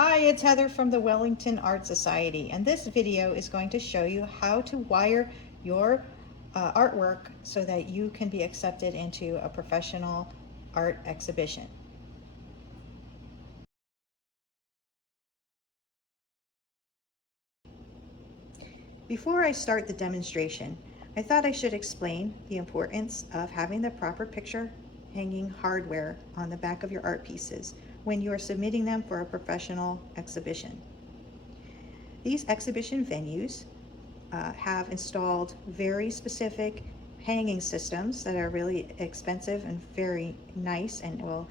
Hi, it's Heather from the Wellington Art Society, and this video is going to show you how to wire your artwork so that you can be accepted into a professional art exhibition. Before I start the demonstration, I thought I should explain the importance of having the proper picture hanging hardware on the back of your art pieces when you are submitting them for a professional exhibition. These exhibition venues have installed very specific hanging systems that are really expensive and very nice and will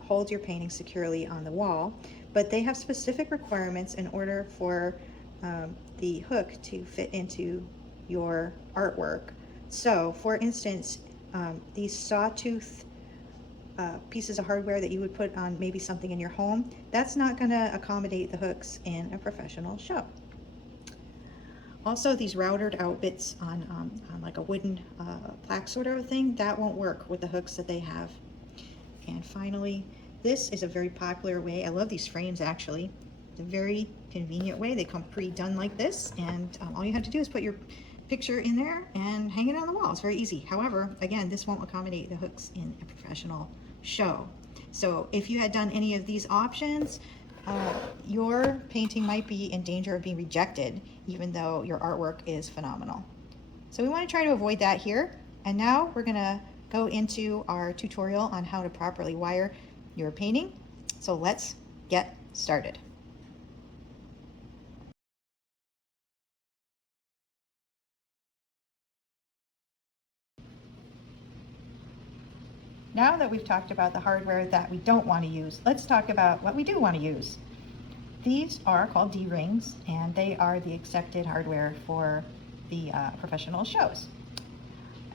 hold your painting securely on the wall, but they have specific requirements in order for the hook to fit into your artwork. So for instance, these sawtooth pieces of hardware that you would put on maybe something in your home, that's not going to accommodate the hooks in a professional show. Also, these routered out bits on like a wooden plaque sort of a thing, that won't work with the hooks that they have. And finally, this is a very popular way. I love these frames actually. It's a very convenient way. They come pre-done like this, and all you have to do is put your picture in there and hang it on the wall. It's very easy. However, again, this won't accommodate the hooks in a professional show. So if you had done any of these options, your painting might be in danger of being rejected, even though your artwork is phenomenal. So we want to try to avoid that here. And now we're going to go into our tutorial on how to properly wire your painting. So let's get started. Now that we've talked about the hardware that we don't want to use, let's talk about what we do want to use. These are called D-rings, and they are the accepted hardware for the professional shows.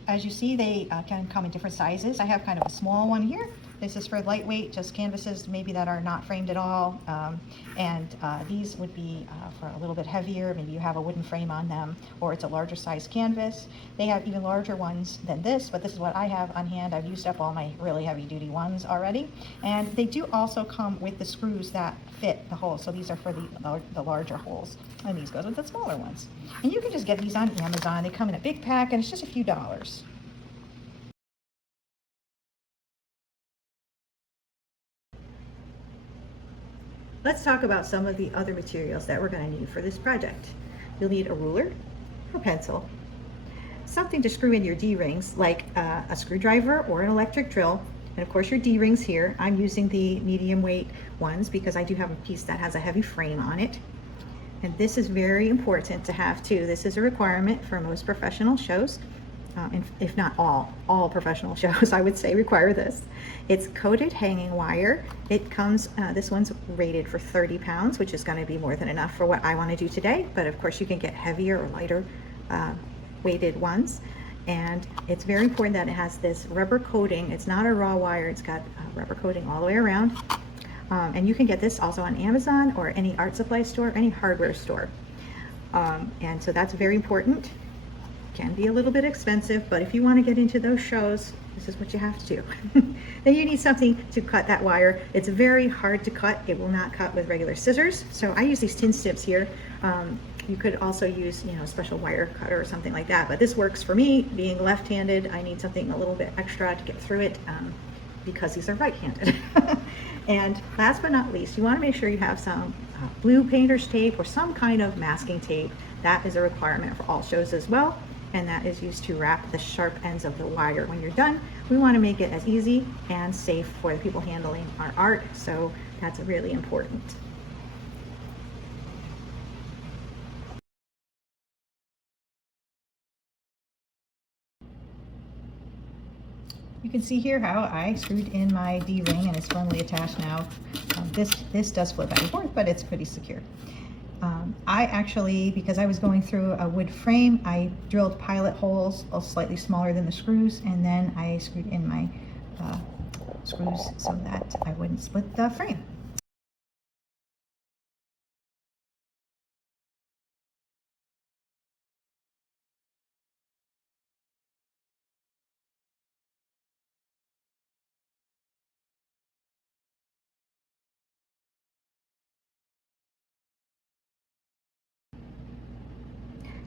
As you see, they can come in different sizes. I have kind of a small one here. This is for lightweight, just canvases maybe that are not framed at all. These would be for a little bit heavier. Maybe you have a wooden frame on them, or it's a larger size canvas. They have even larger ones than this, but this is what I have on hand. I've used up all my really heavy duty ones already. And they do also come with the screws that fit the holes. So these are for the larger holes, and these goes with the smaller ones. And you can just get these on Amazon. They come in a big pack, and it's just a few dollars. Let's talk about some of the other materials that we're going to need for this project. You'll need a ruler, a pencil, something to screw in your D-rings like a screwdriver or an electric drill, and of course your D-rings here. I'm using the medium weight ones because I do have a piece that has a heavy frame on it. And this is very important to have too. This is a requirement for most professional shows. If not all professional shows, I would say, require this. It's coated hanging wire. It comes, this one's rated for 30 pounds, which is going to be more than enough for what I want to do today. But of course, you can get heavier or lighter weighted ones. And it's very important that it has this rubber coating. It's not a raw wire. It's got rubber coating all the way around. And you can get this also on Amazon or any art supply store, any hardware store. And so that's very important. Can be a little bit expensive, but if you want to get into those shows, this is what you have to do. Then you need something to cut that wire. It's very hard to cut. It will not cut with regular scissors. So I use these tin snips here. You could also use, a special wire cutter or something like that, but this works for me. Being left-handed, I need something a little bit extra to get through it because these are right-handed. And last but not least, you want to make sure you have some blue painter's tape or some kind of masking tape. That is a requirement for all shows as well. And that is used to wrap the sharp ends of the wire. When you're done, we want to make it as easy and safe for the people handling our art, so that's really important. You can see here how I screwed in my D-ring and it's firmly attached now. This does flip back and forth, but it's pretty secure. I actually, because I was going through a wood frame, I drilled pilot holes slightly smaller than the screws, and then I screwed in my screws so that I wouldn't split the frame.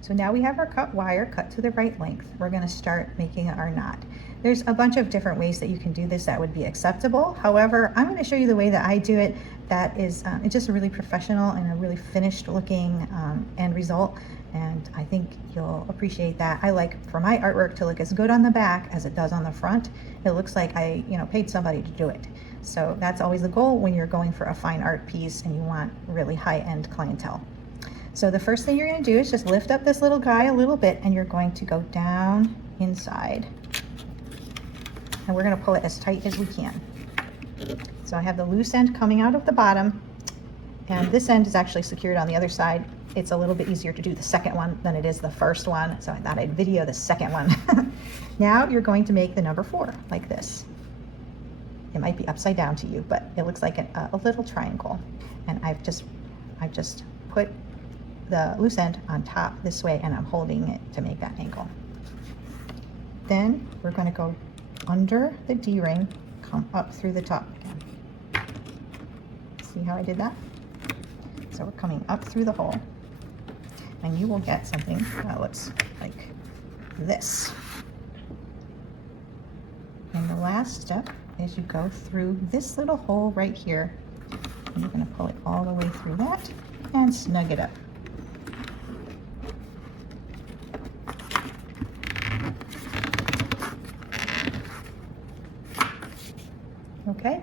So now we have our cut wire cut to the right length. We're going to start making our knot. There's a bunch of different ways that you can do this that would be acceptable. However, I'm going to show you the way that I do it. That is it's just a really professional and a really finished looking end result. And I think you'll appreciate that. I like for my artwork to look as good on the back as it does on the front. It looks like I, paid somebody to do it. So that's always the goal when you're going for a fine art piece and you want really high-end clientele. So the first thing you're going to do is just lift up this little guy a little bit, and you're going to go down inside. And we're going to pull it as tight as we can. So I have the loose end coming out of the bottom, and this end is actually secured on the other side. It's a little bit easier to do the second one than it is the first one, so I thought I'd video the second one. Now you're going to make the number 4 like this. It might be upside down to you, but it looks like a little triangle. And I've just put the loose end on top this way, and I'm holding it to make that angle. Then we're going to go under the D-ring, come up through the top again. See how I did that? So we're coming up through the hole, and you will get something that looks like this. And the last step is you go through this little hole right here, and you're going to pull it all the way through that and snug it up. Okay?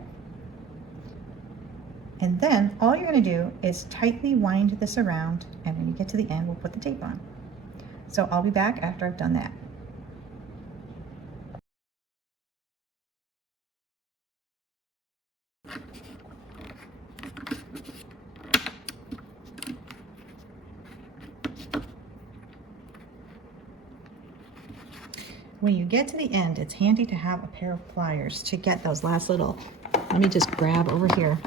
And then all you're going to do is tightly wind this around, and when you get to the end, we'll put the tape on. So I'll be back after I've done that. When you get to the end, it's handy to have a pair of pliers to get those last little, let me just grab over here.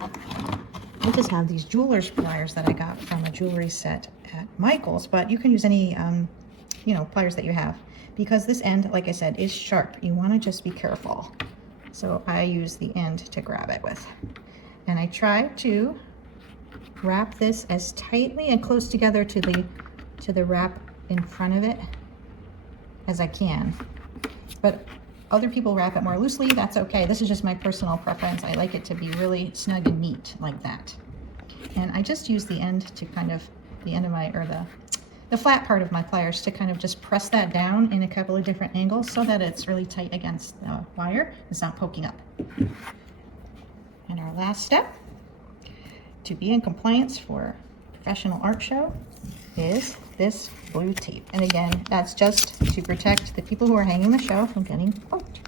I just have these jeweler's pliers that I got from a jewelry set at Michael's, but you can use any, pliers that you have, because this end, like I said, is sharp. You want to just be careful. So I use the end to grab it with. And I try to wrap this as tightly and close together to the wrap in front of it as I can. But other people wrap it more loosely, that's okay. This is just my personal preference. I like it to be really snug and neat like that. And I just use the end to kind of, the end of my, or the flat part of my pliers to kind of just press that down in a couple of different angles so that it's really tight against the wire. It's not poking up. And our last step to be in compliance for a professional art show is this blue tape. And again, that's just to protect the people who are hanging the show from getting poked.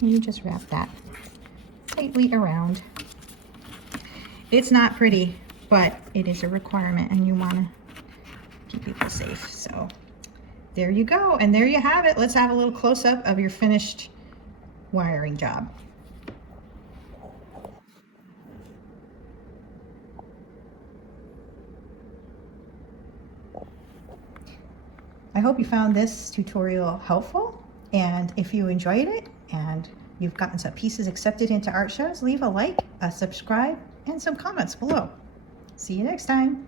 And you just wrap that tightly around. It's not pretty, but it is a requirement, and you want to keep people safe. So there you go, and there you have it. Let's have a little close-up of your finished wiring job. I hope you found this tutorial helpful, and if you enjoyed it and you've gotten some pieces accepted into art shows, leave a like, a subscribe, and some comments below. See you next time.